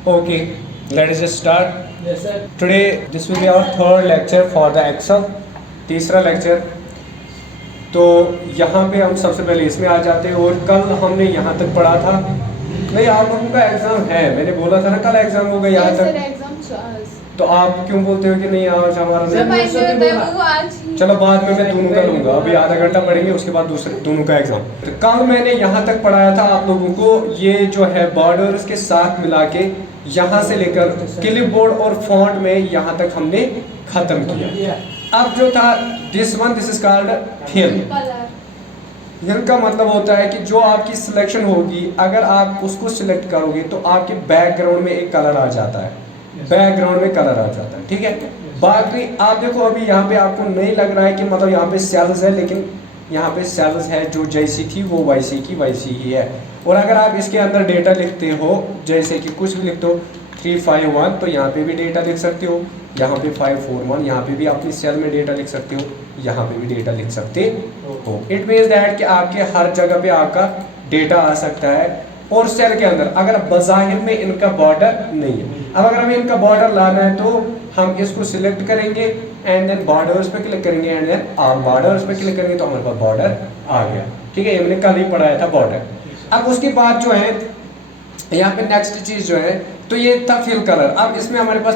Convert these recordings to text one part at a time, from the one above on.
Okay, let us just start. Yes, sir. Today, this will be our third lecture for the Excel. तीसरा lecture. तो यहाँ पे हम सबसे पहले इसमें आ जाते हैं। और कल हमने यहाँ तक पढ़ा था। नहीं, आप लोगों का एग्जाम है, मैंने बोला था ना कल एग्जाम होगा यहाँ तक। तो आप क्यों बोलते हो कि नहीं आज हमारा नहीं? चलो बाद में मैं दोनों का लूंगा, अभी आधा घंटा पढ़ेंगे, उसके बाद दूसरे दोनों का एग्जाम। तो कल मैंने यहाँ तक पढ़ाया था आप लोगों को, ये जो है बॉर्डर्स के साथ मिला के यहाँ से लेकर क्लिपबोर्ड और फॉन्ट में यहाँ तक हमने खत्म किया। अब जो था this is called fill. Fill का मतलब होता है कि जो आपकी सिलेक्शन होगी, अगर आप उसको सिलेक्ट करोगे तो आपके बैकग्राउंड में एक कलर आ जाता है, बैकग्राउंड में कलर आ जाता है, ठीक है। बाकी आप देखो अभी यहाँ पे आपको नहीं लग रहा है कि मतलब यहाँ पे सेल्स है, लेकिन यहाँ पे सेल्स है जो जैसी थी वो वैसी की वैसी ही है। और अगर आप इसके अंदर डेटा लिखते हो, जैसे कि कुछ भी लिखते हो 351, तो यहाँ पे भी डेटा लिख सकते हो, यहाँ पे 541, यहाँ पे भी अपनी सेल में डेटा लिख सकते हो, यहाँ पे भी डेटा लिख सकते हो। इट मीन्स दैट कि आपके हर जगह पे आपका डेटा आ सकता है। और सेल के अंदर अगर बज़ाहिर में इनका बॉर्डर नहीं है, अब अगर हमें इनका बॉर्डर लाना है तो हम इसको सिलेक्ट करेंगे एंड देन बॉर्डर्स पे क्लिक करेंगे एंड देन ऑल बॉर्डर्स पे क्लिक करेंगे तो हमारे पास बॉर्डर आ गया, ठीक है। हमने कल ही पढ़ाया था बॉर्डर। अब उसके बाद जो है यहाँ पे नेक्स्ट चीज जो है, तो ये था फिल कलर। अब इसमें हमारे पास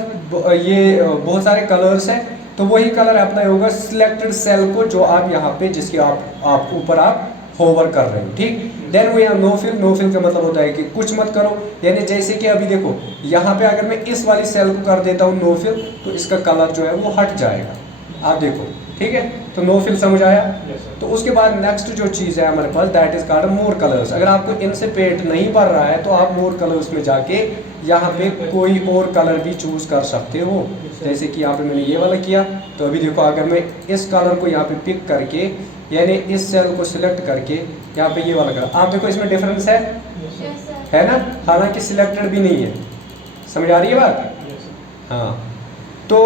ये बहुत सारे कलर्स हैं, तो वही कलर अप्लाई होगा सिलेक्टेड सेल को जो आप यहाँ पे जिसके आप ऊपर आप होवर कर रहे हो, ठीक। Then we have no fill. No fill का मतलब होता है कि कुछ मत करो, यानी जैसे कि अभी देखो यहाँ पे अगर मैं इस वाली सेल को कर देता हूँ नो फिल, तो इसका कलर जो है वो हट जाएगा, आप देखो, ठीक है। तो नो फिल समझ आया। तो उसके बाद नेक्स्ट जो चीज़ है हमारे पास that is called more colours. अगर आपको इनसे पेट नहीं भर रहा है तो आप मोर कलर्स में जाके यहाँ पे कोई और कलर भी चूज कर सकते हो। जैसे कि यहाँ पे मैंने ये वाला किया, तो अभी देखो अगर मैं इस कलर को यहाँ पे पिक करके यानी इस सेल को सिलेक्ट करके यहाँ पे ये वाला कलर, आप देखो इसमें डिफरेंस है ना, हालांकि सिलेक्टेड भी नहीं है। समझ आ रही है बात? हाँ। तो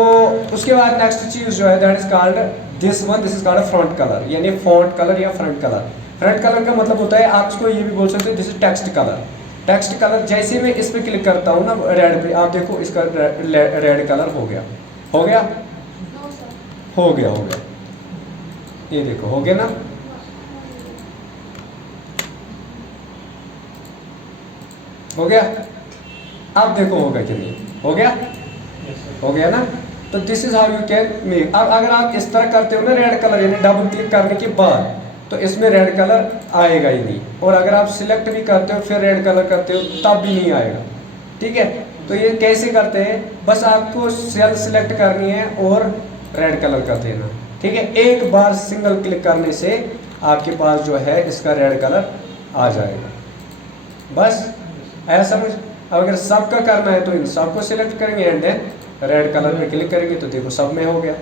उसके बाद नेक्स्ट चीज जो है that is called this is called front colour, यानी फ्रंट कलर या फ्रंट कलर। फ्रंट कलर का मतलब होता है, आप इसको ये भी बोल सकते हो this is text colour. Text colour जैसे मैं इस पे क्लिक करता हूँ ना रेड पे, आप देखो इसका रेड कलर हो गया, हो गया, हो गया, हो गया, ये देखो हो गया ना। हो गया। अब देखो होगा कि नहीं, हो गया, हो गया ना। तो this is how you can make. अब अगर आप इस तरह करते हो ना रेड कलर, यानी डबल क्लिक करने के बाद, तो इसमें रेड कलर आएगा ही नहीं। और अगर आप सिलेक्ट भी करते हो फिर रेड कलर करते हो तब भी नहीं आएगा, ठीक है। तो ये कैसे करते हैं, बस आपको सेल सिलेक्ट करनी है और रेड कलर कर देना, ठीक है। एक बार सिंगल क्लिक करने से आपके पास जो है इसका रेड कलर आ जाएगा, बस ऐसा समझ। अब अगर सबका करना है तो इन सबको सिलेक्ट करेंगे एंड देन रेड कलर पे क्लिक करेंगे तो देखो सब में हो गया।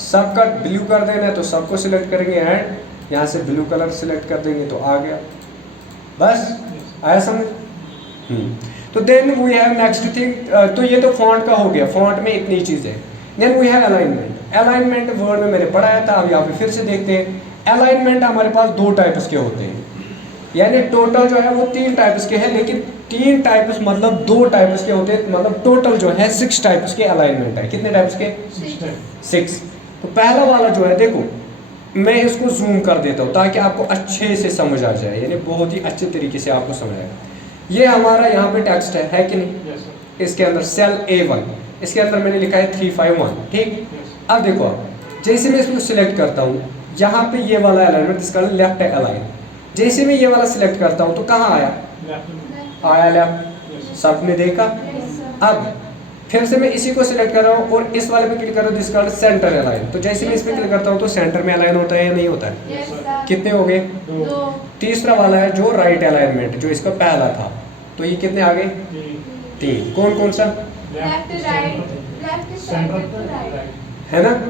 सबका ब्लू कर देना है तो सबको सिलेक्ट करेंगे एंड यहाँ से ब्लू कलर सिलेक्ट कर देंगे तो आ गया, बस आया समझ। तो then we have next thing, तो ये तो फॉन्ट का हो गया, फॉन्ट में इतनी चीज़ें। Then we have alignment. Alignment word में मैंने पढ़ाया था, अब यहाँ पे फिर से देखते हैं। अलाइनमेंट हमारे पास दो टाइप्स के होते हैं, यानी टोटल जो है वो 3 टाइप्स के हैं, लेकिन 3 टाइप्स मतलब 2 टाइप्स के होते हैं, मतलब टोटल जो है 6 टाइप्स के अलाइनमेंट है। कितने टाइप्स के? 6। तो पहला वाला जो है देखो, मैं इसको जूम कर देता हूँ ताकि आपको अच्छे से समझ आ जाए, यानी बहुत ही अच्छे तरीके से आपको समझ आएगा। ये हमारा यहाँ पे टेक्स्ट है कि नहीं? इसके अंदर सेल A1, इसके अंदर मैंने लिखा है 351, ठीक। अब देखो आप जैसे मैं इसको सिलेक्ट करता हूँ, यहाँ पे ये वाला अलाइनमेंट इसका लेफ्ट है अलाइन। जैसे मैं ये वाला सिलेक्ट करता हूँ तो कहाँ आया? आया लेफ्ट, सब ने देखा। अब फिर से मैं इसी को सिलेक्ट कर रहा हूँ और इस वाले पे क्लिक कर रहा हूँ, दिस कॉल्ड सेंटर अलाइन। तो जैसे मैं इस पे क्लिक करता हूँ तो सेंटर में अलाइन होता है या नहीं होता है? कितने हो गए? 2। तीसरा वाला है जो राइट अलाइनमेंट, जो इसका पहला था, तो ये कितने आ गए? 3। कौन कौन सा? Left right, left centre right, है ना।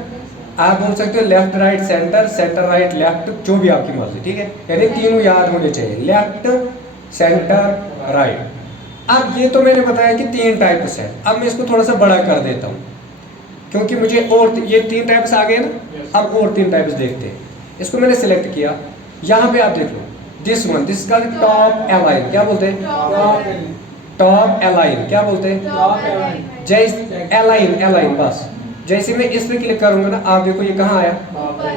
आप बोल सकते हो left right centre, centre right left, जो भी आपकी मर्जी, ठीक है। यानी तीनों याद होने चाहिए, लेफ्ट सेंटर राइट। अब ये तो मैंने बताया कि 3 टाइप्स है। अब मैं इसको थोड़ा सा बड़ा कर देता हूँ क्योंकि मुझे और ये 3 टाइप्स आ गए ना। अब और 3 टाइप्स देखते हैं। इसको मैंने सिलेक्ट किया, यहाँ पे आप देख लो दिस का टॉप अलाइन, क्या बोलते हैं? टॉप अलाइन, क्या बोलते हैं? Top alignment. जैसे अलाइन, अलाइन बस। जैसे मैं इस पे क्लिक करूंगा ना, आप देखो ये कहाँ आया? ऊपर.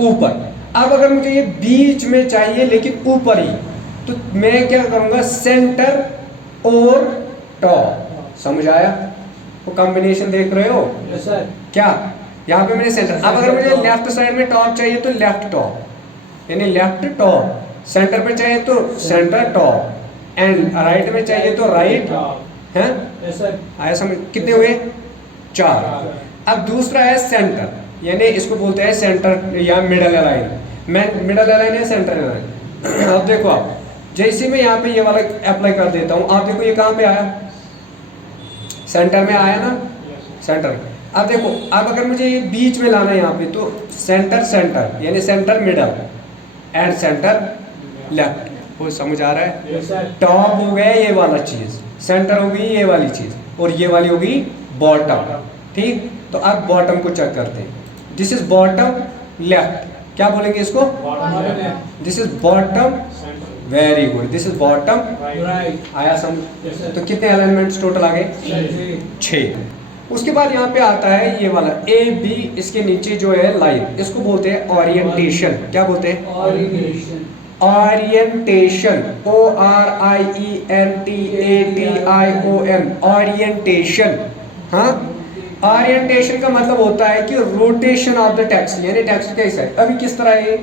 ऊपर। अब अगर मुझे ये बीच में चाहिए लेकिन ऊपर ही, तो मैं क्या करूंगा? सेंटर और टॉप। समझ आया? वो कॉम्बिनेशन देख रहे हो? Yes sir. क्या यहाँ पे मैंने सेंटर। अब अगर मुझे लेफ्ट साइड में टॉप चाहिए तो लेफ्ट टॉप, यानी लेफ्ट टॉप। सेंटर में चाहिए तो सेंटर टॉप, एंड राइट में चाहिए तो राइट है। Yes sir. आया समझ? कितने हुए? 4। अब दूसरा है सेंटर, यानी इसको बोलते हैं सेंटर या मिडल अलाइन। मैं मिडल अलाइन है, सेंटर अलाइन। अब देखो आप, जैसे मैं यहाँ पे ये वाला अप्लाई कर देता हूँ, आप देखो ये कहाँ पे आया? सेंटर में आया ना, सेंटर में। अब देखो, अब अगर मुझे ये बीच में लाना है यहाँ पे, तो सेंटर सेंटर, यानी centre middle and centre left. वो समझ आ रहा है? Yes sir. टॉप हो गया ये वाला चीज, सेंटर हो गई ये वाली चीज, और ये वाली हो गई बॉटम। ठीक, तो अब बॉटम को चेक करते हैं। दिस इज बॉटम लेफ्ट, क्या बोलेंगे इसको? This is bottom, very good. This is bottom right. आया समझ? Yes, sir. तो कितने एलिमेंट्स टोटल आ गए? 6। उसके बाद यहाँ पे आता है ये वाला ए बी, इसके नीचे जो है लाइन, इसको बोलते हैं ओरिएंटेशन। क्या बोलते हैं? ऑरिजिनेशन। Orientation, ORIENTATION, orientation. हाँ, ओरिएंटेशन का मतलब होता है कि रोटेशन ऑफ द टेक्स्ट, यानी टेक्स्ट कैसा है, अभी किस तरह है,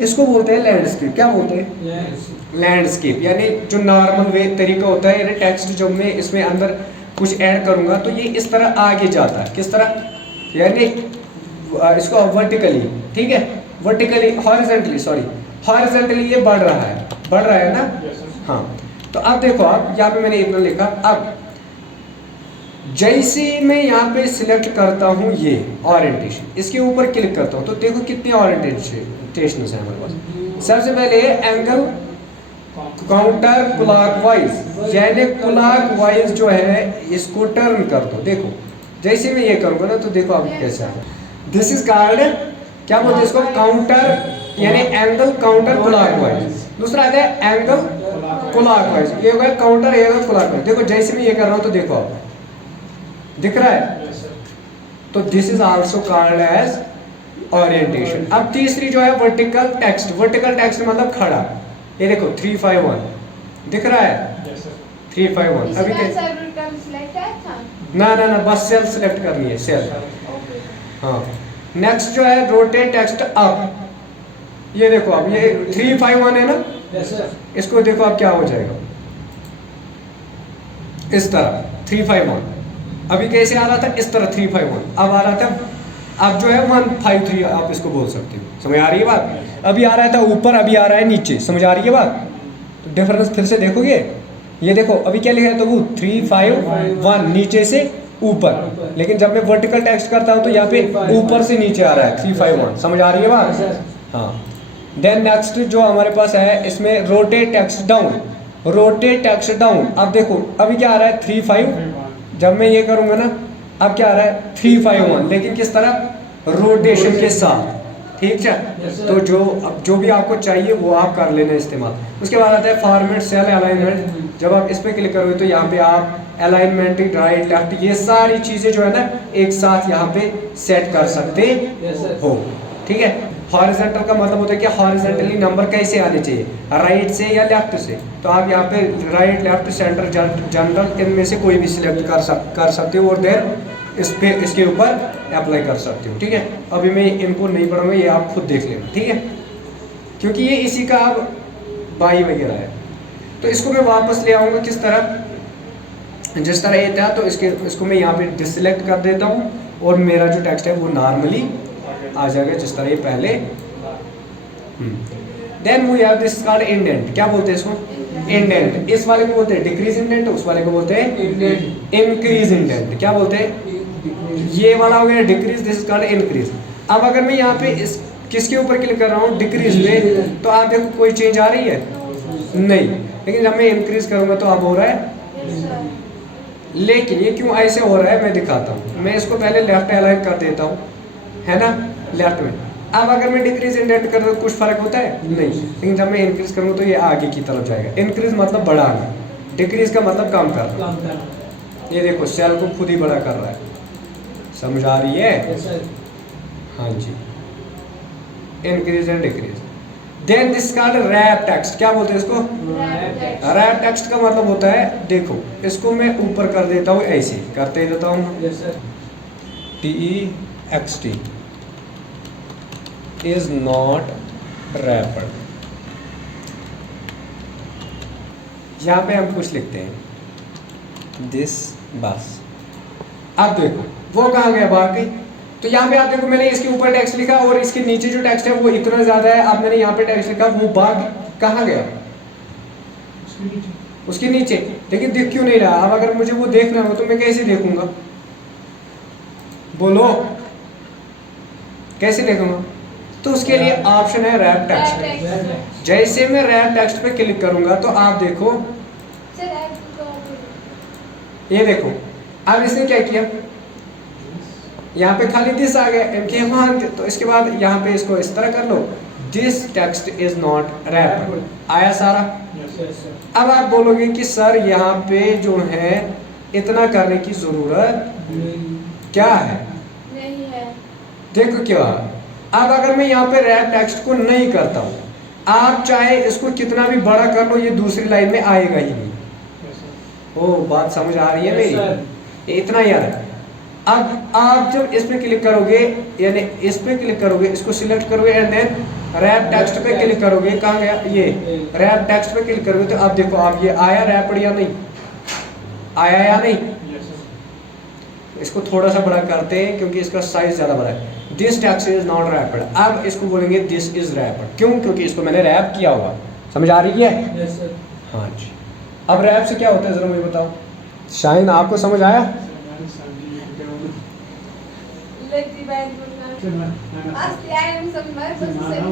इसको बोलते हैं लैंडस्केप। क्या बोलते हैं? यस। लैंडस्केप, यानी जो नॉर्मल वे तरीका होता है, यानी टेक्स्ट जब मैं इसमें अंदर कुछ ऐड करूंगा तो ये इस तरह आगे जाता है। किस तरह? यानी इसको वर्टिकली, ठीक है, वर्टिकली, हॉरिजॉन्टली, सॉरी, हॉरिजॉन्टली ये बढ़ रहा है ना। हाँ, तो अब देखो, आप यहाँ पे मैंने इतना लिखा। अब जैसे मैं यहाँ पे सिलेक्ट करता हूँ ये ओरिएंटेशन, इसके ऊपर क्लिक करता हूँ, तो देखो कितने ओरिएंटेशन है हमारे पास। सबसे पहले एंगल काउंटर क्लॉकवाइज, यानी क्लॉकवाइज जो है इसको टर्न कर दो। देखो जैसे मैं ये करूँगा ना, तो देखो आप कैसे आएगा। दिस इज कॉल्ड, क्या बोलते हैं इसको? काउंटर, यानी एंगल काउंटर क्लॉकवाइज। दूसरा आता है एंगल क्लॉकवाइज, ये होगा काउंटर, ये होगा क्लॉकवाइज। देखो जैसे मैं ये कर रहा हूँ, तो देखो आप, दिख रहा है? तो this is also called as orientation. अब तीसरी जो है वर्टिकल टेक्स्ट। वर्टिकल टेक्स्ट मतलब खड़ा। ये देखो 351 दिख रहा है? 351 अभी इसमें के सर्विकल सिलेक्ट है था. ना बस सेल सिलेक्ट करनी है, सेल। ओके. हाँ, नेक्स्ट जो है रोटेट टेक्स्ट अप। ये देखो अब ये 351 है ना, यस सर। इसको देखो अब क्या हो जाएगा, इस तरह 351। अभी कैसे आ रहा था? इस तरह 351। अब आ रहा था, अब जो है 153 आप इसको बोल सकते हो। समझ आ रही है बात? अभी आ रहा था ऊपर, अभी आ रहा है नीचे। समझ आ रही है बात? तो डिफरेंस फिर से देखोगे, ये देखो अभी क्या लिखा है, तो वो 351 नीचे से ऊपर, लेकिन जब मैं वर्टिकल टेक्स्ट करता हूँ तो यहाँ पे ऊपर से नीचे आ रहा है 351। समझ आ रही है बात? हाँ। देन नेक्स्ट जो हमारे पास है, इसमें rotate text down. Rotate text down, अब देखो अभी क्या आ रहा है 35, जब मैं ये करूँगा ना, अब क्या आ रहा है 351, लेकिन किस तरह? रोटेशन के साथ। ठीक है, तो जो भी आपको चाहिए वो आप कर लेना इस्तेमाल। उसके बाद आता है फॉर्मेट सेल अलाइनमेंट। जब आप इस पर क्लिक करोगे तो यहाँ पे आप अलाइनमेंट, राइट लेफ्ट, ये सारी चीज़ें जो है ना एक साथ यहाँ पे सेट कर सकते हो। ठीक है, हॉरिजॉन्टल का मतलब होता है कि हॉरिजॉन्टली नंबर कैसे आने चाहिए, राइट से या लेफ्ट से। तो आप यहाँ पे राइट, लेफ्ट, सेंटर, जनरल, इनमें से कोई भी सिलेक्ट कर सकते हो और देर इसके ऊपर अप्लाई कर सकते हो। ठीक है, अभी मैं इनको नहीं पढ़ूंगा, ये आप खुद देख लेना। ठीक है, क्योंकि ये इसी का अब बाई वगैरह है। तो इसको मैं वापस ले आऊँगा किस तरह, जिस तरह ये था, तो इसको मैं यहाँ पे डिसलेक्ट कर देता हूँ और मेरा जो टेक्स्ट है वो नॉर्मली आ जाएगा जिस तरह ये पहले। Then we have this called indent. क्या बोलते हैं इसको? इंडेंट। इस वाले को बोलते हैं डिक्रीज इंडेंट, उस वाले को बोलते हैं इंक्रीज इंडेंट। क्या बोलते हैं? ये वाला हो गया decrease, this is called increase. अब अगर मैं यहाँ पे इस किसके ऊपर क्लिक कर रहा हूँ, डिक्रीज में, तो आप देखो कोई चेंज आ रही है? नहीं। लेकिन जब मैं इंक्रीज करूँगा तो अब हो रहा है। लेकिन ये क्यों ऐसे हो रहा है मैं दिखाता हूँ। मैं इसको पहले लेफ्ट अलाइन कर देता हूँ, है ना, लेफ्ट में। अब अगर मैं डिक्रीज इंडेंट कर दूँ कुछ फर्क होता है? नहीं। लेकिन जब मैं इंक्रीज करूँ तो ये आगे की तरफ जाएगा। इंक्रीज मतलब बढ़ाना, डिक्रीज का मतलब कम करना। काम करना। ये देखो सेल को खुद ही बड़ा कर रहा है, समझ आ रही है? Yes, sir. हाँ जी, increase and decrease. Then this called wrap text. क्या बोलते हैं इसको? रैप टेक्स्ट का मतलब होता है, देखो इसको मैं ऊपर कर देता हूँ, ऐसे करते देता हूँ, Yes, sir. TEXT is not wrapped। यहाँ पे हम कुछ लिखते हैं दिस, बस। अब देखो वो कहाँ गया बाकी, तो यहाँ पे आप देखो मैंने इसके ऊपर टेक्स्ट लिखा और इसके नीचे जो टेक्स्ट है वो इतना ज्यादा है। अब मैंने यहाँ पे टेक्स्ट लिखा, वो बाकी कहाँ गया? उसके नीचे। उसके नीचे। लेकिन दिख क्यों नहीं रहा? अब अगर मुझे वो देखना हो तो मैं कैसे देखूंगा? बोलो, कैसे देखूंगा? तो उसके लिए ऑप्शन है रैप टेक्स्ट। जैसे मैं रैप टेक्स्ट पे क्लिक करूंगा तो आप देखो, ये देखो अब इसने क्या किया, यहाँ पे खाली दिस आ गया, MK1। तो इसके बाद यहाँ पे इसको इस तरह कर लो, this text is not wrapped, आया सारा। Yes, yes, sir. अब आप बोलोगे कि सर यहाँ पे जो है इतना करने की जरूरत नहीं। क्या है? नहीं है। देखो क्या, अब अगर मैं यहाँ पे रैप टेक्स्ट को नहीं करता हूँ, आप चाहे इसको कितना भी बड़ा कर लो, ये दूसरी लाइन में आएगा ही नहीं। Yes, sir. ओ, बात समझ आ रही है Yes, मेरी? ये इतना याद है। अब आप जब इस पे क्लिक करोगे, यानी इस पे क्लिक करोगे, इसको सिलेक्ट करोगे एंड देन रैप टेक्स्ट पे क्लिक करोगे, कहाँ गया ये? रैप टेक्स्ट पे क्लिक करोगे तो आप देखो, आप ये आया रैपड या नहीं आया या नहीं? Yes, sir. इसको थोड़ा सा बड़ा करते हैं क्योंकि इसका साइज ज्यादा बड़ा है। This text is not wrapped. अब इसको बोलेंगे दिस इज रैपड, क्यों? क्योंकि इसको मैंने रैप किया हुआ। समझ आ रही है? Yes, sir. हाँ जी। अब रैप से क्या होता है जरा मुझे बताओ। शाहीन, आपको समझ आया? Let's divide Asli ayam sambar bas sen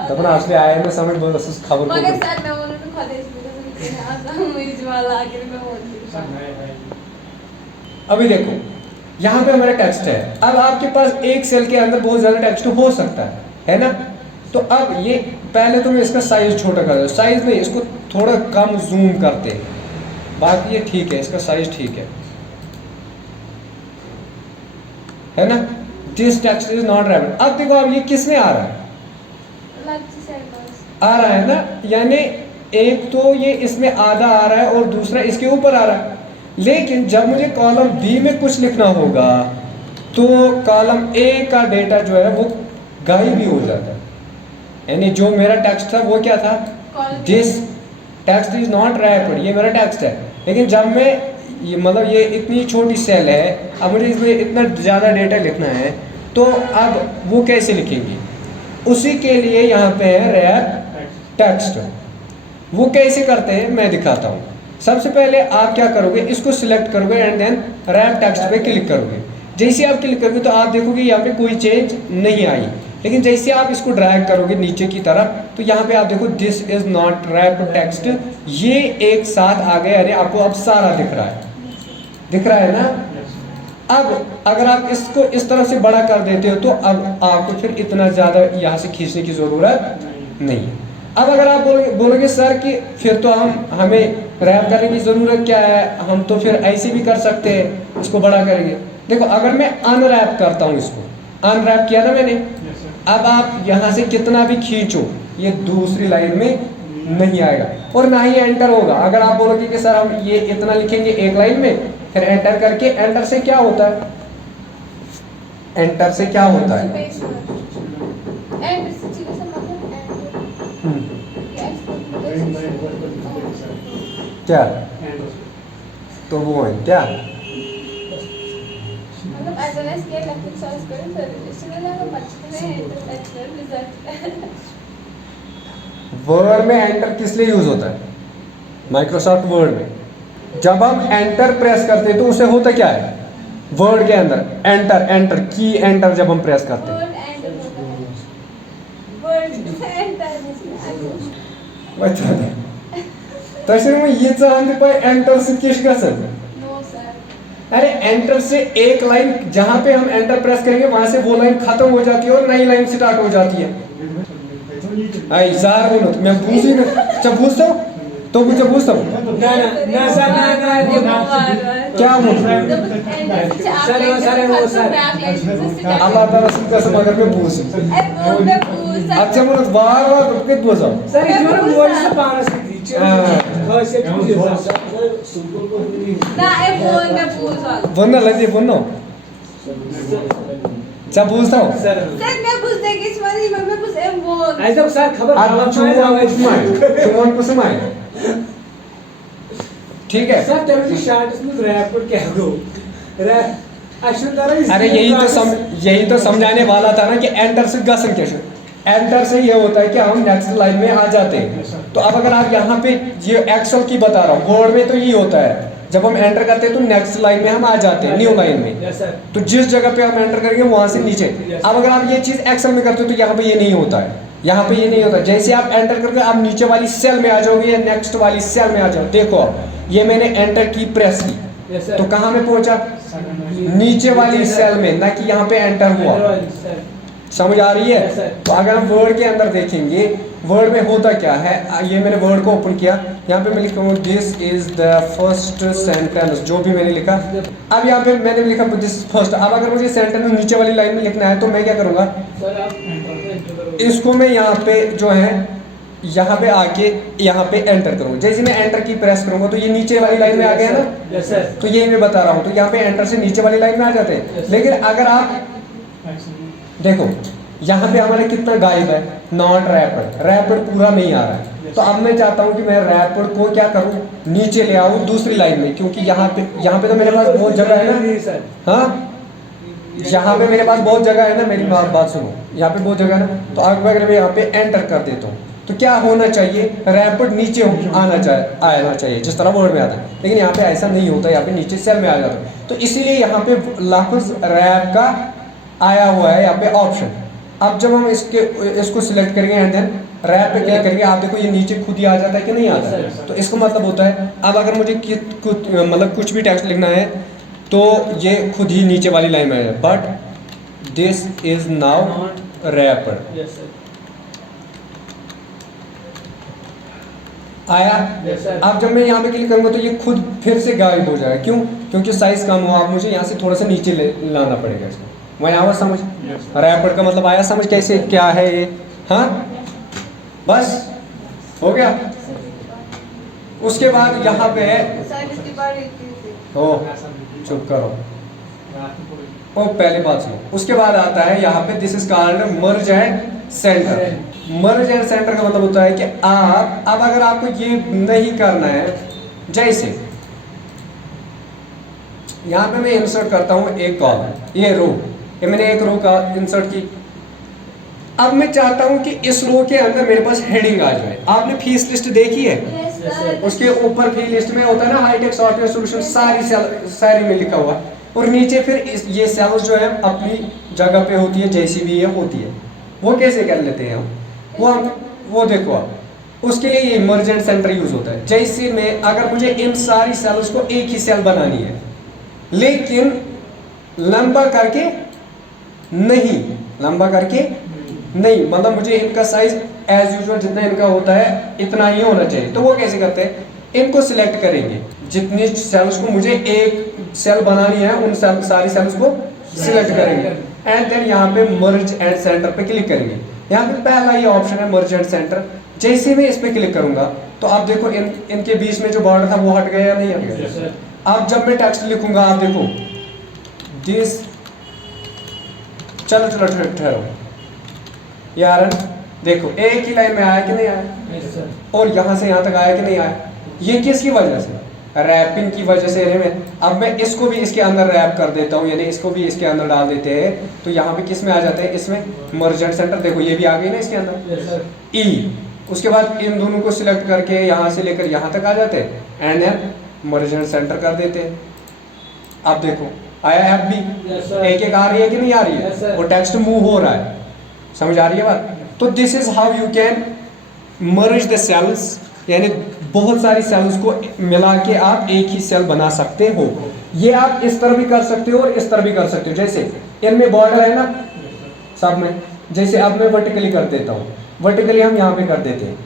दपना असली आया में समझ बोल उस खबर मगर को। सर मैं उन्होंने खुद इसमें से आजा मुझे ज्वाला आके मैं बोलती हूँ। अभी देखो यहाँ पे हमारा टेक्स्ट है। अब आपके पास एक सेल के अंदर बहुत ज्यादा टेक्स्ट हो सकता है ना? तो अब ये पहले तो मैं इसका साइज छोटा कर दूँ, साइज नहीं, इसको थोड़ा कम जूम करते हैं, बाकी ये ठीक है, इसका साइज ठीक है ना? This text is not rapid. अब देखो अब ये किसमें आ रहा है? लच्छी सेल्स आ रहा है ना, यानी एक तो ये इसमें आधा आ रहा है और दूसरा इसके ऊपर आ रहा है। लेकिन जब मुझे कॉलम बी में कुछ लिखना होगा तो कॉलम ए का डेटा जो है वो गायब भी हो जाता है। यानी जो मेरा टेक्स्ट था वो क्या था? This text is not rapid, ये मेरा टेक्स्ट है। लेकिन जब मैं ये मतलब ये इतनी छोटी सेल है, अब मुझे इसमें इतना ज़्यादा डेटा लिखना है, तो अब वो कैसे लिखेंगे? उसी के लिए यहाँ पे है रैप टेक्स्ट। वो कैसे करते हैं मैं दिखाता हूँ। सबसे पहले आप क्या करोगे, इसको सिलेक्ट करोगे एंड देन रैप टेक्स्ट पे क्लिक करोगे। जैसे आप क्लिक करोगे तो आप देखोगे यहाँ पे कोई चेंज नहीं आई। लेकिन जैसे आप इसको ड्रैग करोगे नीचे की तरफ तो यहाँ पे आप देखो this is not wrap text, ये एक साथ आ गया, यानी आपको अब सारा दिख रहा है, दिख रहा है ना? अब अगर आप इसको इस तरफ से बड़ा कर देते हो तो अब आपको फिर इतना ज़्यादा यहाँ से खींचने की ज़रूरत नहीं है। अब अगर आप बोलोगे सर कि फिर तो हमें रैप करने की ज़रूरत क्या है, हम तो फिर ऐसे भी कर सकते हैं, इसको बड़ा करेंगे। देखो अगर मैं अनरैप करता हूँ, इसको अनरैप किया ना मैंने, अब आप यहाँ से कितना भी खींचो ये दूसरी लाइन में नहीं आएगा और ना ही एंटर होगा। अगर आप बोलोगे कि सर हम ये इतना लिखेंगे एक लाइन में, फिर एंटर करके, एंटर से क्या होता है? एंटर से क्या होता है? एंड चीज़ से क्या? तो वो है क्या? मतलब एज वेल एज के लेफ्ट सर्च करें सर इसमें लगा बचने में एंटर रिजल्ट वर्ड में एंटर किस लिए यूज होता है? माइक्रोसॉफ्ट वर्ड में जब हम एंटर प्रेस करते हैं तो उसे होता क्या है? वर्ड के अंदर एंटर, एंटर की एंटर जब हम प्रेस करते हैं तसे मग याचा अंत पाय एंटर से किस गसन। नो सर अरे एंटर से एक लाइन जहां पे हम एंटर प्रेस करेंगे वहां से वो लाइन खत्म हो जाती है और नई लाइन स्टार्ट हो जाती है। आई जार बोलो मैं बूझी ना, अच्छा बूझता हूँ तो मुझे पूछता हूँ ना सर ना क्या बोल रहे हैं? अल्लाह ताला से कसम अगर मैं पूछ अच्छा बोलो बार बार कित बोझो सर ये जो मोर से पानस की खासियत बोलना लगी बोलना क्या पूछता हूँ ऐसा सर खबर आप चुमान को समाए ठीक है सर तब शार्ट में रैप क्या हो रैप अरे यही तो समझाने वाला था ना कि एंटर से गसन क्या एंटर से ये होता है कि हम नेक्स्ट लाइन में आ जाते हैं। तो अब अगर आप यहाँ पे ये एक्सेल की बता रहा हूँ, वर्ड में तो ये होता है जब हम एंटर करते हैं तो नेक्स्ट लाइन में हम आ जाते हैं, न्यू लाइन में। तो जिस जगह पे हम एंटर करेंगे वहां से नीचे। अब अगर आप ये चीज एक्सेल में करते हो तो यहाँ पे ये नहीं होता है, यहाँ पे ये नहीं होता। जैसे आप एंटर करके आप नीचे वाली सेल में आ जाओगे या नेक्स्ट वाली सेल में आ जाओ। देखो ये मैंने एंटर की प्रेस की तो कहाँ में पहुंचा, नीचे वाली सेल में, ना कि यहाँ पे एंटर हुआ। समझ आ रही है? तो अगर हम वर्ड के अंदर देखेंगे वर्ड में होता क्या है, ये मैंने वर्ड को ओपन किया, यहाँ पे मैं लिखता हूँ this is the first sentence, जो भी मैंने लिखा। अब यहाँ पे मैंने लिखा दिस फर्स्ट। अब अगर मुझे सेंटेंस नीचे वाली लाइन में लिखना है तो मैं क्या करूँगा, इसको मैं यहाँ पे जो है यहाँ पे आके यहाँ पे एंटर करूँगा। जैसे मैं एंटर की प्रेस करूँगा तो ये नीचे वाली लाइन में आ गया ना। तो ये मैं बता रहा हूँ, तो यहाँ पे एंटर से नीचे वाली लाइन में आ जाते हैं। लेकिन अगर आप देखो यहाँ पे हमारे कितना गायब है, नॉट रैपिड, रैपिड पूरा नहीं आ रहा है। तो अब मैं चाहता हूँ कि मैं रैपिड को क्या करूँ, नीचे ले आऊँ दूसरी लाइन में, क्योंकि यहाँ पे तो मेरे पास बहुत जगह है ना। हाँ, यहाँ पे मेरे पास बहुत जगह है ना, मेरी बात सुनो, यहाँ पे बहुत जगह है ना। तो अगर मैं यहाँ पे एंटर कर देता हूँ तो क्या होना चाहिए, रैपिड नीचे आना चाहिए जिस तरह वर्ड में आता है। लेकिन यहाँ पे ऐसा नहीं होता, यहाँ पे नीचे सेल में आ जाता है। तो इसीलिए यहाँ पे लफ्ज रैप का आया हुआ है यहाँ पे ऑप्शन। अब जब हम इसको सिलेक्ट करेंगे एंड देन रैप पे क्लिक करेंगे, आप देखो ये नीचे खुद ही आ जाता है कि नहीं आता है। तो इसका मतलब होता है अब अगर मुझे मतलब कुछ भी टेक्स्ट लिखना है तो ये खुद ही नीचे वाली लाइन में है, but this is now wrapper आया। अब जब मैं यहाँ पे क्लिक करूँगा तो ये खुद फिर से गायब हो जाएगा। क्यों? क्योंकि साइज कम हुआ। अब मुझे यहाँ से थोड़ा सा नीचे लाना पड़ेगा इसको। मैं आवाज समझ, रैपर का मतलब आया समझ कैसे क्या है ये? हाँ, बस हो गया। उसके बाद यहाँ पे है, ओ चुप करो, ओ पहले बात सुनो। उसके बाद आता है यहाँ पे this is called merge and centre. Merge and centre का मतलब होता है कि आप अब अगर आपको ये नहीं करना है, जैसे यहाँ पे मैं इंसर्ट करता हूँ एक कॉलम, ये रो, ये मैंने एक रो का इंसर्ट की। अब मैं चाहता हूँ कि इस रो के अंदर मेरे पास हेडिंग आ जाए। आपने फीस लिस्ट देखी है? उसके ऊपर फी लिस्ट में होता है ना हाईटेक सॉफ्टवेयर सॉल्यूशन, सारी में लिखा हुआ, और नीचे फिर ये सेल्स जो है अपनी जगह पे होती है, जैसी भी ये होती है। वो कैसे कर लेते हैं हम, वो देखो आप, उसके लिए ये मर्ज एंड सेंटर यूज होता है। जैसे में अगर मुझे इन सारी सेल्स को एक ही सेल बनानी है, लेकिन लंबा करके नहीं, मतलब मुझे इनका साइज एज यूजुअल जितना इनका होता है इतना ही होना चाहिए। तो वो कैसे करते हैं, इनको सिलेक्ट करेंगे, जितनी सेल्स को मुझे एक सेल बनानी है उन सारी सेल्स को सिलेक्ट करेंगे, एंड देन यहाँ पे मर्ज एंड सेंटर पे क्लिक करेंगे। यहाँ पे पहला ये ऑप्शन है मर्ज एंड सेंटर। जैसे मैं इस पे क्लिक करूंगा तो आप देखो इनके बीच में जो बॉर्डर था वो हट गया या नहीं हट गया। अब जब मैं टेक्स्ट लिखूंगा आप देखो दिस, चलो ठहरो यार, देखो एक ही लाइन में आया कि नहीं आया, और यहाँ से यहाँ तक आया कि नहीं आया। ये किसकी वजह से, रैपिंग की वजह से। अब मैं इसको भी इसके अंदर रैप कर देता हूँ, यानी इसको भी इसके अंदर डाल देते हैं, तो यहाँ पे किस में आ जाते हैं, इसमें मर्ज एंड सेंटर। देखो ये भी आ गई ना इसके अंदर ई। उसके बाद इन दोनों को सिलेक्ट करके यहाँ से लेकर यहाँ तक आ जाते हैं, and then merge and centre कर देते हैं। अब देखो आया एफ भी, एक एक आ रही है कि नहीं आ रही है, वो टेक्स्ट मूव हो रहा है। समझ आ रही है बात? तो this is how you can merge the cells, यानी बहुत सारी सेल्स को मिला के आप एक ही सेल बना सकते हो। ये आप इस तरह भी कर सकते हो और इस तरह भी कर सकते हो। जैसे इनमें बॉर्डर है ना सब में, जैसे अब मैं वर्टिकली कर देता हूँ, वर्टिकली हम यहाँ पे कर देते हैं,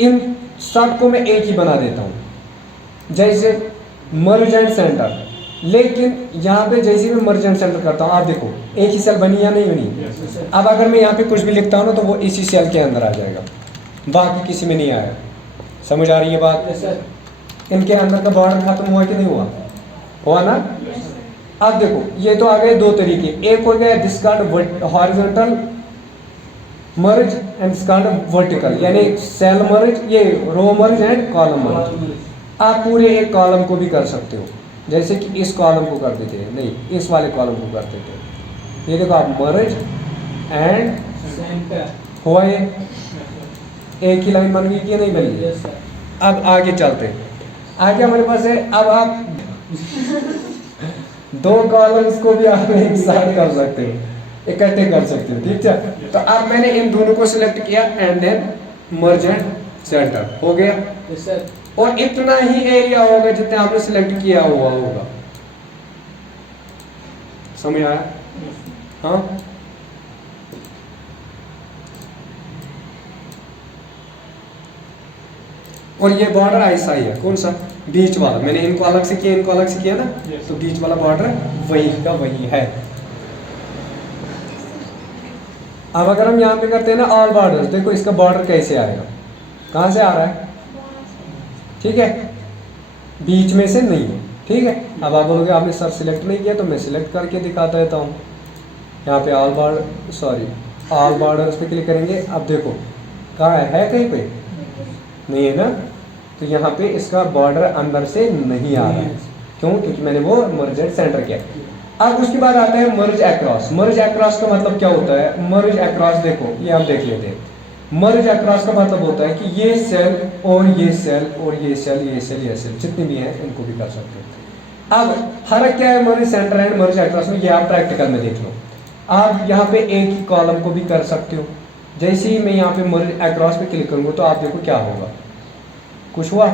इन सबको मैं एक ही बना देता हूँ, जैसे मर्ज एंड सेंटर। लेकिन यहाँ पे जैसे मैं मर्ज एंड सेंटर करता हूँ, आप देखो एक ही सेल बनी या नहीं बनी। अब अगर मैं यहाँ पे कुछ भी लिखता हूँ ना तो वो इसी सेल के अंदर आ जाएगा, बाकी किसी में नहीं आएगा। समझ आ रही है बात? Yes sir. इनके अंदर का बॉर्डर खत्म हुआ कि नहीं हुआ? हुआ ना? अब देखो ये तो आ गए दो तरीके, एक हो गया discard horizontal merge and discard vertical, यानी सेल मर्ज, ये रो मर्ज एंड कॉलम मर्ज। आप पूरे एक कॉलम को भी कर सकते हो, जैसे कि इस कॉलम को कर देते हैं, नहीं इस वाले कॉलम को कर देते हैं। ये देखो आप मर्ज एंड सेंटर हुआ, ये एक ही लाइन बन गई कि नहीं बन गई? Yes sir. अब आगे चलते हैं, आगे हमारे पास है, अब आप दो कॉलम्स को भी आप एक साथ कर सकते हो, इकट्ठे कर सकते हो, ठीक है। तो अब मैंने इन दोनों को सिलेक्ट किया and then merge and centre हो गया, यस सर। और इतना ही एरिया होगा जितना आपने सिलेक्ट किया हुआ होगा। समझ आया? हाँ, और ये बॉर्डर ऐसा ही है, कौन सा? बीच वाला। मैंने इनको अलग से किया, इनको अलग से किया ना, तो बीच वाला बॉर्डर वही का वही है। अब अगर हम यहाँ पे करते हैं ना ऑल बॉर्डर, देखो इसका बॉर्डर कैसे आएगा, कहाँ से आ रहा है? ठीक है, बीच में से नहीं, ठीक है। अब आप बोलोगे आपने सर सिलेक्ट नहीं किया, तो मैं सिलेक्ट करके दिखा देता हूँ। यहाँ पे all border, sorry all borders पे क्लिक करेंगे। अब देखो कहाँ है कहीं पे नहीं है ना, तो यहाँ पे इसका बॉर्डर अंदर से नहीं आ रहा है, क्यों? क्योंकि मैंने वो मर्ज एंड सेंटर किया। अब उसके बाद आता है मर्ज अक्रॉस। मर्ज अक्रॉस का मतलब क्या होता है? मर्ज अक्रॉस देखो, ये आप देख लेते हैं। मर्ज अक्रॉस का मतलब होता है कि ये सेल और ये सेल और ये सेल, ये सेल, ये सेल जितने भी हैं इनको भी कर सकते हैं। अब फर्क क्या है मर्ज सेंटर एंड मर्ज अक्रॉस में, ये आप प्रैक्टिकल में देख लो। आप यहाँ पे एक ही कॉलम को भी कर सकते हो। जैसे ही मैं यहाँ पे मर्ज अक्रॉस पे क्लिक करूँगा तो आप देखो क्या होगा, कुछ हुआ?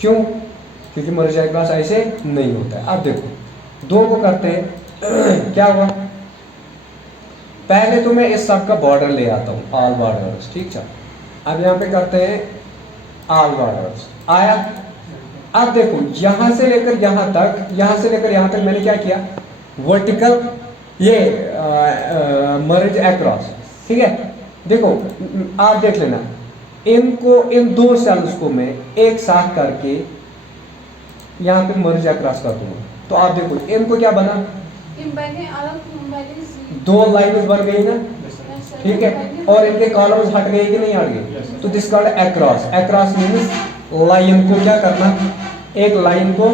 क्यों? क्योंकि मर्ज अक्रॉस ऐसे नहीं होता है। अब देखो दो को करते हैं क्या हुआ? पहले तो मैं इस सब का बॉर्डर ले आता हूँ, ऑल बॉर्डर्स, ठीक है। अब यहाँ पे करते हैं ऑल बॉर्डर्स, आया। अब देखो यहाँ से लेकर यहाँ तक, यहाँ से लेकर यहाँ तक मैंने क्या किया? वर्टिकल, ये मर्ज अक्रॉस, ठीक है। देखो आप देख लेना, इनको इन दो सेल्स को मैं एक साथ करके यहाँ पे मर्ज अक्रॉस कर दूंगा, तो आप देखो इनको क्या बना? दो लाइन्स बन गई ना, ठीक है। और इनके कॉलम्स हट गए कि नहीं हट गए? तो this called across. Across means line को क्या करना? एक लाइन को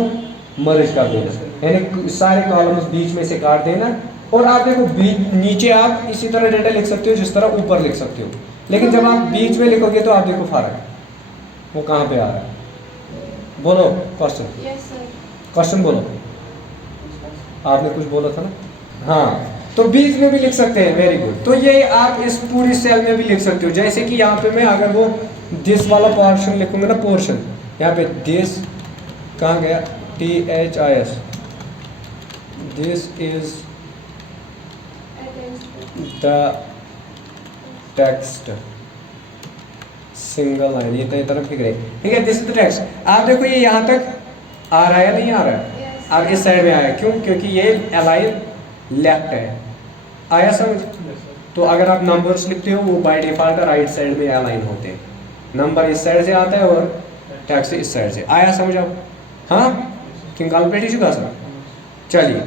मर्ज कर देना, यानी सारे कॉलम्स बीच में से काट देना। और आप देखो नीचे आप इसी तरह डेटा लिख सकते हो जिस तरह ऊपर लिख सकते हो, लेकिन जब आप बीच में लिखोगे तो आप देखो फर्क वो कहाँ पे आ रहा है। बोलो क्वेश्चन, क्वेश्चन बोलो। आपने कुछ बोला था ना? हाँ, तो बीच में भी लिख सकते हैं, वेरी गुड। तो ये आप इस पूरी सेल में भी लिख सकते हो, जैसे कि यहाँ पे मैं अगर वो दिस वाला पोर्शन लिखूंगा ना, पोर्शन, यहाँ पे दिस कहाँ गया? THIS, this is the text, single line, ये तो तरफ लिख रहे, ठीक है। This is the text. आप देखो ये यहाँ तक आ रहा है या नहीं आ रहा है? अब इस साइड में आया, क्यों? क्योंकि ये अलाइन लेफ्ट है, आया समझ? तो अगर आप नंबर्स लिखते हो वो बाय डिफॉल्ट राइट साइड में अलाइन होते हैं, नंबर इस साइड से आता है और टेक्स्ट इस साइड से, आया समझ अब? हाँ, क्यों कल चुका सर? चलिए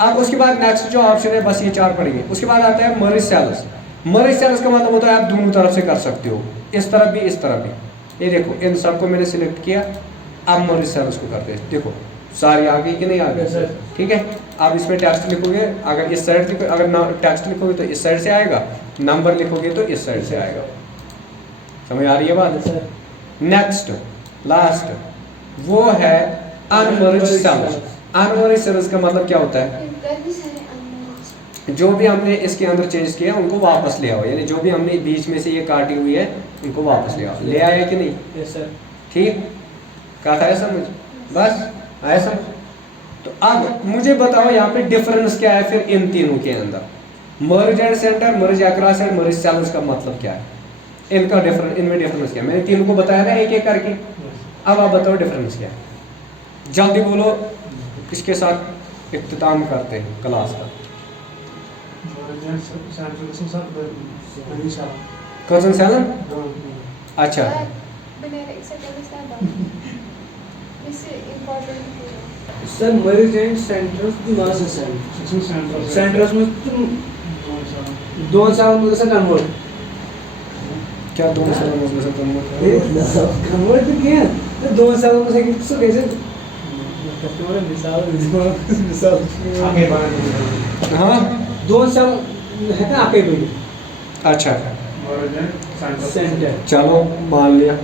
अब उसके बाद नेक्स्ट जो ऑप्शन है, बस ये चार पढ़ेंगे। उसके बाद आता है मर्ज सेल्स। मर्ज सेल्स का मतलब होता है आप दोनों तरफ से कर सकते हो, इस तरफ भी इस तरफ भी। ये देखो इन सबको मैंने सिलेक्ट किया, अब मर्ज सेल्स को करते हैं। देखो सारी आ गई कि नहीं आ गई? ठीक है। आप इसमें टेक्स्ट लिखोगे, अगर इस साइड से, अगर टेक्स्ट लिखोगे तो इस साइड से आएगा, नंबर लिखोगे तो इस साइड से आएगा। समझ आ रही है बात? नेक्स्ट लास्ट वो है अनमर्ज सेल्स। अनमर्ज सेल्स का मतलब क्या होता है? जो भी हमने इसके अंदर चेंज किया उनको वापस ले आओ, यानी जो भी हमने बीच में से ये काटी हुई है उनको वापस ले आओ। ले आया कि नहीं? Yes sir. ठीक, कहा था समझ? बस आया समझ? तो अब मुझे बताओ यहाँ पे डिफरेंस क्या है फिर इन तीनों के अंदर? Merge and centre, merge across and merge cells का मतलब क्या है? इनका डिफरेंस, इनमें डिफरेंस क्या है? मैंने तीनों को बताया ना एक एक करके। अब आप बताओ डिफरेंस क्या है, जल्दी बोलो। इसके साथ इख्तिताम करते हैं क्लास का। कजन सैलन, अच्छा Benar excited sekali. Mesti important. Sir मरीज एंड सेंटर्स दिमाग से सेंटर्स में तुम 2 साल में कैसे कन्वर्ट क्या 2 साल में से कन्वर्ट कन्वर्ट किया तो 2 साल में से कैसे कस्टमर मिसाल आगे बढ़ हाँ 2 साल है ना आगे बढ़ अच्छा सेंटर चलो मान लिया।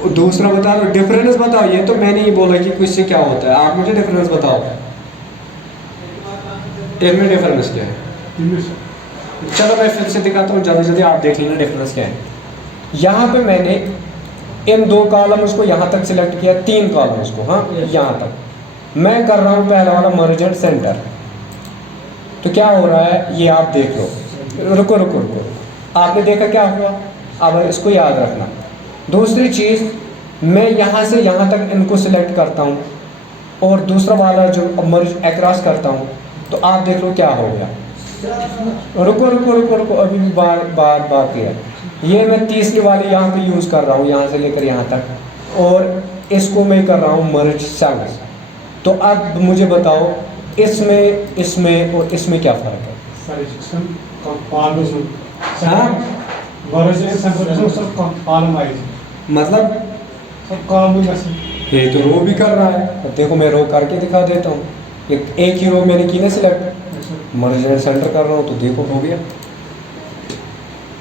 और दूसरा बता दो डिफरेंस बताओ। ये तो मैंने ही बोला कि कुछ से क्या होता है, आप मुझे डिफरेंस बताओ। इनमें डिफरेंस क्या है? चलो मैं फिर से दिखाता हूँ, जल्दी जल्दी आप देख लेना डिफरेंस क्या है। यहाँ पे मैंने इन 2 कॉलम्स को यहाँ तक सिलेक्ट किया, 3 कॉलम्स को, हाँ यहाँ तक मैं कर रहा हूँ पहला वाला मर्ज एंड सेंटर। तो क्या हो रहा है ये आप देख लो। रुको रुको रुको, आपने देखा क्या हुआ? अब इसको याद रखना। दूसरी चीज़, मैं यहाँ से यहाँ तक इनको सिलेक्ट करता हूँ और दूसरा वाला जो मर्ज अक्रॉस करता हूँ, तो आप देख लो क्या हो गया। रुको रुको रुको रुको, अभी भी बात बाकी है। ये मैं तीसरी वाली यहाँ पे यूज़ कर रहा हूँ, यहाँ से लेकर यहाँ तक, और इसको मैं कर रहा हूँ मर्ज सेल्स। तो अब मुझे बताओ इसमें इसमें और इसमें क्या फ़र्क है? हाँ मतलब ये तो रो भी कर रहा है। अब देखो मैं रो करके दिखा देता हूँ। एक ही रो मैंने की ना सिलेक्ट, मर्ज एंड सेंटर कर रहा हूँ, तो देखो हो गया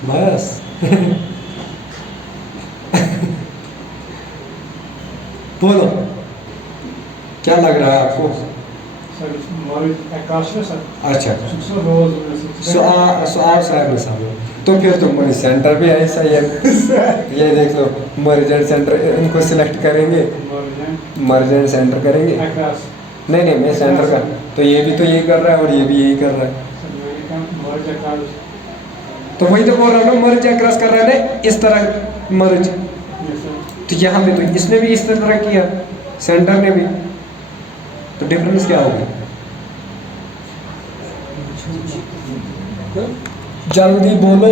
बस। बोलो क्या लग रहा है आपको? अच्छा सो आप साहब मिसाल, तो फिर तो मर्ज सेंटर भी ऐसा ही है। ये देख लो मर्ज एंड सेंटर, इनको सिलेक्ट करेंगे, मर्ज एंड सेंटर करेंगे। नहीं नहीं मैं सेंटर का, तो ये भी तो यही कर रहा है और ये भी यही कर रहा है। तो वही तो बोल रहा हूँ, मर्ज अक्रॉस कर रहा है ना इस तरह मर्ज। तो यहाँ पे तो इसने भी इस तरह किया, सेंटर ने भी, तो डिफरेंस क्या होगी? जल्दी बोलो।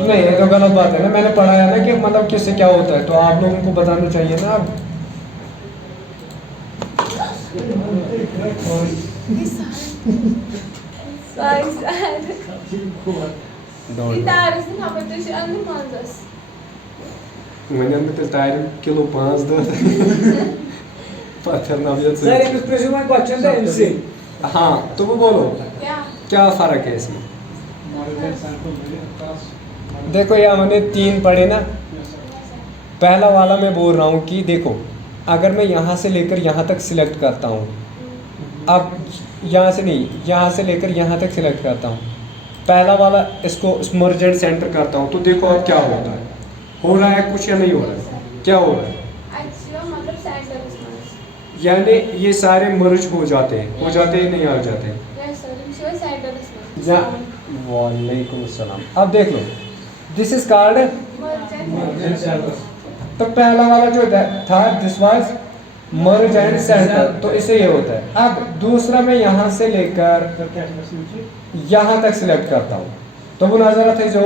नहीं ये तो गलत बात है ना, मैंने पढ़ाया ना कि मतलब किससे क्या होता है, तो आप लोगों को बताना चाहिए ना। अब मैंने तो टायर किलो 5-10 पत्थर ना भी सर एक स्पेसिफिक क्वेश्चन था इनसे। हाँ तो वो बोलो क्या क्या फ़र्क है इसमें? देखो यहाँ मैंने 3 पढ़े ना। पहला वाला मैं बोल रहा हूँ कि देखो अगर मैं यहाँ से लेकर यहाँ तक सिलेक्ट करता हूँ, अब यहाँ से नहीं, यहाँ से लेकर यहाँ तक सिलेक्ट करता हूँ, पहला वाला इसको मर्ज एंड सेंटर करता हूँ, तो देखो अब क्या होता है, हो रहा है कुछ या नहीं हो रहा है? क्या हो रहा है? मतलब सेंटर इसमें यानी ये सारे मर्ज हो जाते हैं, हो जाते हैं नहीं हो जाते हैं? या वालेकुम सलाम। अब देख लो दिस इज कॉल्ड, तो पहला वाला जो था this was merge and centre, तो इसे ये होता है। अब दूसरा मैं यहाँ से लेकर यहाँ तक सिलेक्ट करता हूँ, तो वो नजर थे जो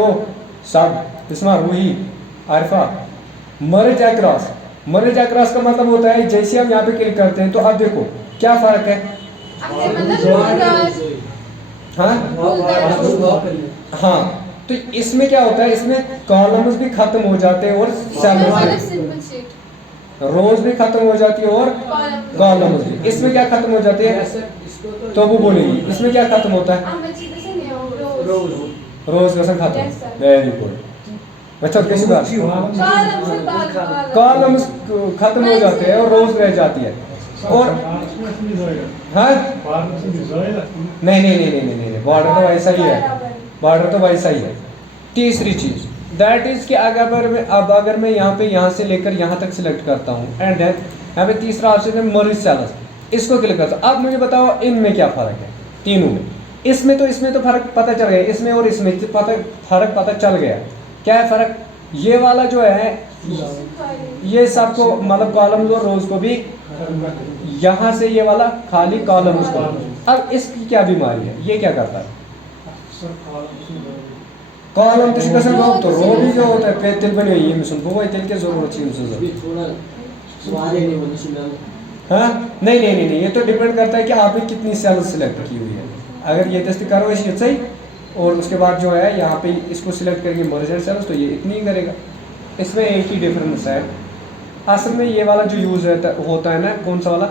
सब इसमें रूही आरिफा मर्ज अक्रॉस। मर्ज अक्रॉस का मतलब होता है जैसे हम यहाँ पे क्लिक करते हैं, तो अब देखो क्या फर्क है। हाँ तो इसमें क्या होता है, इसमें कॉलम्स भी खत्म हो जाते हैं और सेल्स, रोज भी खत्म हो जाती है और कॉलम्स भी। इसमें क्या खत्म हो जाती है, तो वो बोलेगी इसमें क्या खत्म होता है? रोज कैसे खत्म? Very good. अच्छा कैसी बात, कॉलम्स खत्म हो जाते हैं और रोज रह जाती है। और हाँ नहीं नहीं नहीं नहीं नहीं नहीं, बॉर्डर तो वैसा ही है, बॉर्डर तो वैसा ही है। तीसरी चीज दैट इज कि अगर मैं यहाँ से लेकर यहाँ तक सिलेक्ट करता हूँ एंड देन यहाँ पे तीसरा ऑप्शन है मर्ज सेल्स, इसको क्लिक करता हूँ। अब मुझे बताओ इनमें क्या फ़र्क है तीनों में। इसमें तो फ़र्क पता चल गया, इसमें और इसमें फ़र्क पता चल गया। क्या है फ़र्क? ये वाला जो है ये सबको मतलब कॉलम और रोज को भी यहाँ से ये वाला खाली कॉलम उसको। अब इसकी क्या बीमारी है, ये क्या करता है? कॉलम तो शिकसन तो रो भी जो होता है फिर तिल बनी हुई है सुन वो तिल के जरूरत हाँ नहीं, ये तो डिपेंड करता है कि आपने कितनी सेल सिलेक्ट की हुई है। अगर ये दस्ती करो इसी सही और उसके बाद जो है यहाँ पे इसको सिलेक्ट करके मर्ज सेल्स तो ये इतनी ही करेगा। इसमें एक ही डिफरेंस है। असल में ये वाला जो यूज़ होता है ना, कौन सा वाला?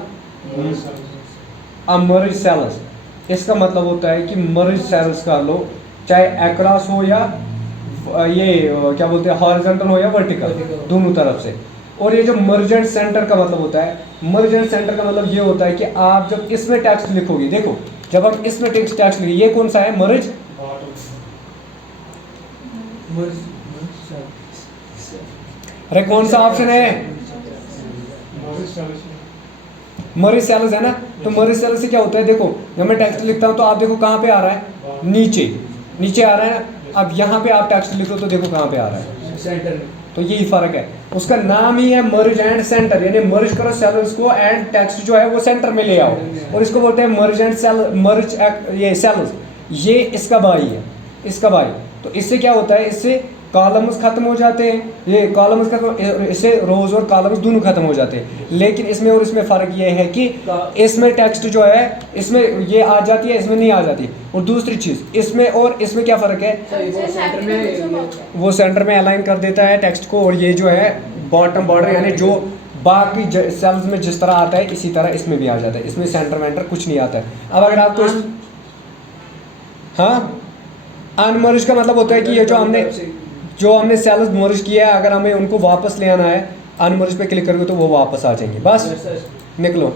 Merge cells. इसका मतलब होता है कि मर्ज सेल्स का लो, चाहे एक्रॉस हो या ये क्या बोलते हैं हॉरिजॉन्टल हो या वर्टिकल, दोनों तरफ से। और ये जो मर्जेंट सेंटर का मतलब होता है, मर्जेंट सेंटर का मतलब ये होता है कि आप जब इसमें टेक्स्ट लिखोगे, देखो जब हम इसमें टेक्स्ट लिखेंगे, ये कौन सा है? मर्ज। अरे कौन सा ऑप्शन है? मर्ज सेल्स है ना। तो मर्ज सेल्स से क्या होता है, देखो जब मैं टेक्स्ट लिखता हूँ तो आप देखो कहाँ पे आ रहा है? नीचे आ रहा है ना। अब यहाँ पे आप टेक्स्ट लिखो तो देखो कहाँ पे आ रहा है? सेंटर में। तो यही फर्क है, उसका नाम ही है मर्ज एंड सेंटर, यानी मर्ज करो सेल्स को एंड टेक्स्ट जो है वो सेंटर में ले आओ। और इसको बोलते हैं मर्ज एंड ये सेल्स। ये इसका भाई है, इसका भाई। तो इससे क्या होता है, इससे कॉलम्स खत्म हो जाते हैं, ये कॉलम्स खत्म, इससे रोज और कॉलम्स दोनों खत्म हो जाते हैं। लेकिन इसमें और इसमें फ़र्क ये है कि इसमें टेक्स्ट जो है इसमें ये आ जाती है, इसमें नहीं आ जाती। और दूसरी चीज़ इसमें और इसमें क्या फ़र्क है, वो सेंटर में अलाइन कर देता है टेक्स्ट को, और ये जो है बॉटम बॉर्डर यानी जो बाकी सेल्स में जिस तरह आता है इसी तरह इसमें भी आ जाता है। इसमें सेंटर वेंटर कुछ नहीं आता है। अब अगर आपको हाँ अनमर्ज का मतलब होता है कि ये जो हमने सेल्स मर्ज किया है, अगर हमें उनको वापस ले आना है अनमर्ज पे क्लिक करोगे तो वो वापस आ जाएंगे। बस निकलो।